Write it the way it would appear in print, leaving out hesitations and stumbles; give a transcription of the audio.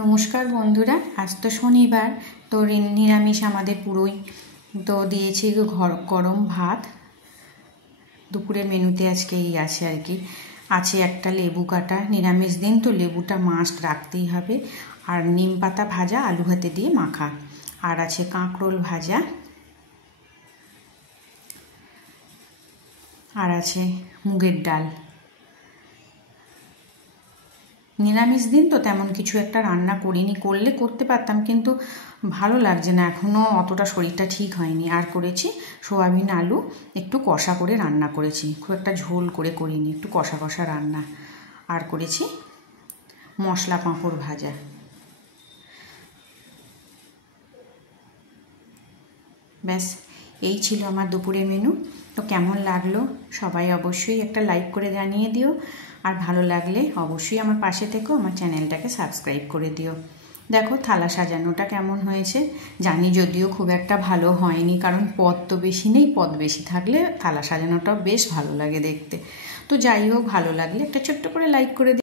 নমস্কার বন্ধুরা, আজ তো শনিবার, তো নিরামিষ আমাদের পুরোই। তো দিয়েছি গরম ভাত। দুপুরের মেনুতে আজকে এই আছে আর কি। আছে একটা লেবু কাটা, নিরামিষ দিন তো লেবুটা মাস্ট রাখতেই হবে। আর নিম পাতা ভাজা, আলু ভাতে দিয়ে মাখা। আর আছে কাঁকরোল ভাজা। আর আছে মুগের ডাল। নিরামিষ দিন তো তেমন কিছু একটা রান্না করিনি, করলে করতে পারতাম, কিন্তু ভালো লাগছে না, এখনও অতটা শরীরটা ঠিক হয়নি। আর করেছি সোয়াবিন আলু একটু কষা করে রান্না করেছি, খুব একটা ঝোল করে করিনি, একটু কষা কষা রান্না। আর করেছি মশলা পাঁপড় ভাজা। ব্যাস, এই ছিল আমার দুপুরের মেনু। তো কেমন লাগলো সবাই অবশ্যই একটা লাইক করে জানিয়ে দিও। আর ভালো লাগলে অবশ্যই আমার পাশে থেকেও আমার চ্যানেলটাকে সাবস্ক্রাইব করে দিও। দেখো থালা সাজানোটা কেমন হয়েছে। জানি যদিও খুব একটা ভালো হয়নি, কারণ পদ তো বেশি নেই, পদ বেশি থাকলে থালা সাজানোটাও বেশ ভালো লাগে দেখতে। তো যাই হোক, ভালো লাগলে একটা ছোট্ট করে লাইক করে